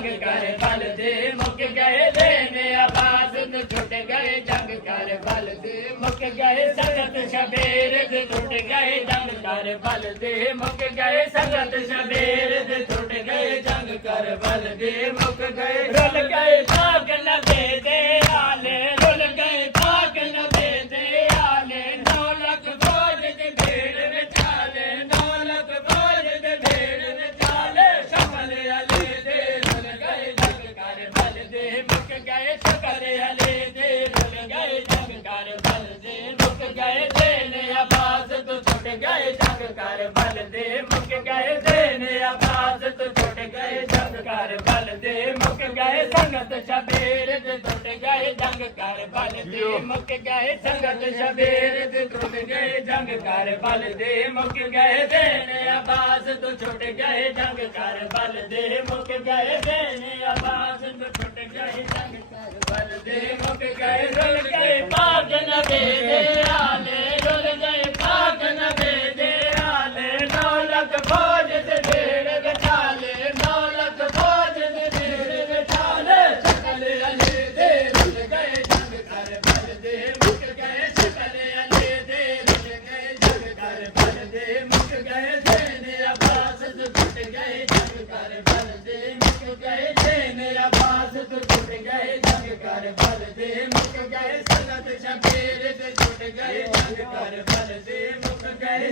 जंग कर बल दे मुक गए देने आवाज छुट गए जंग कर बल दे मुक गए संगत शबीर छुट गए जंग कर बल दे मुक गए संगत शबीर छुट गए जंग कर बल दे मुक गए रुल गए भाग नबे दे आले रुल गए भाग नबे दे आले 9 लाख फौज दे भीड़ विचाले 9 लाख फौज दे भीड़ विचाले शमल अली दे रुल गए जंग कर बल दे मुक गए शकर अली दे रुल गए जंग कर बल दे मुक गए देने आवाज तो छुट गए जंग कर बल दे मुक गए देने आवाज तो छुट गए जंग कर बल दे मुक गए संगत शबीर छुट गए जंग कर बल दे मुक गए संगत शबीर छुट गए जंग कर बल दे मुक गए देने आवाज तो छुट गए जंग कर बल दे मुक गए देने आवाज तो छुट गए जंग कर बल दे मुक गए रुल गए भाग नबे दे आले रुल गए भाग नबे दे आले 9 लाख फौज दे भीड़ विचाले 9 लाख फौज दे भीड़ विचाले शकर अली दे रुल गए जंग कर बल दे मुक गए शकर अली दे रुल गए जंग कर बल दे मुक गए देने आवाज तो छुट गए जंग कर बल दे मुक गए देने आवाज तो छुट गए जंग कर बल दे मुक गए संगत शबीर छुट गए जंग कर बल दे मुक गए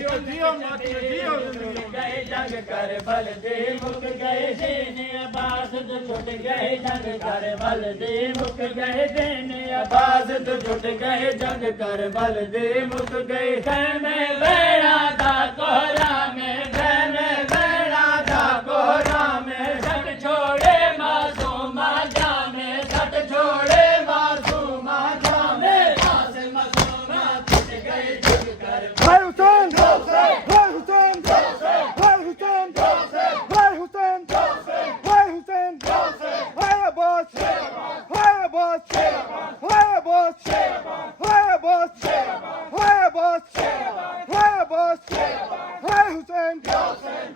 गए जंग कर बल दे मुक गए देने आवाज तो छुट गए जंग कर बल दे मुक गए देने आवाज तो छुट गए जंग कर बल दे मुक गए खैमे बेड़ा दा कोहरा में खैमे बेड़ा दा कोहरा में सट छोड़े मासूमा जामे सट छोड़े मासूमा जामे आस मासूमा छुट गए जंग कर भाई हुसैन भाई हुसैन भाई हुसैन भाई हुसैन भाई हुसैन भाई अब्बास भाई अब्बास भाई अब्बास भाई अब्बास भाई अब्बास भाई अब्बास भाई हुसैन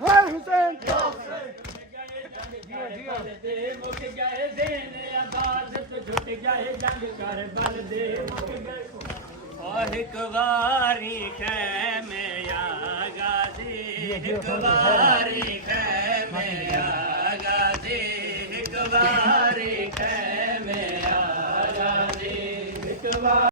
भाई हुसैन मुक गए देने आवाज तो छुट गए जंग कर बल दे मुक गए और एक वारी खैमे या गाजी एक वारी खैमे या गाजी एक वारी खैमे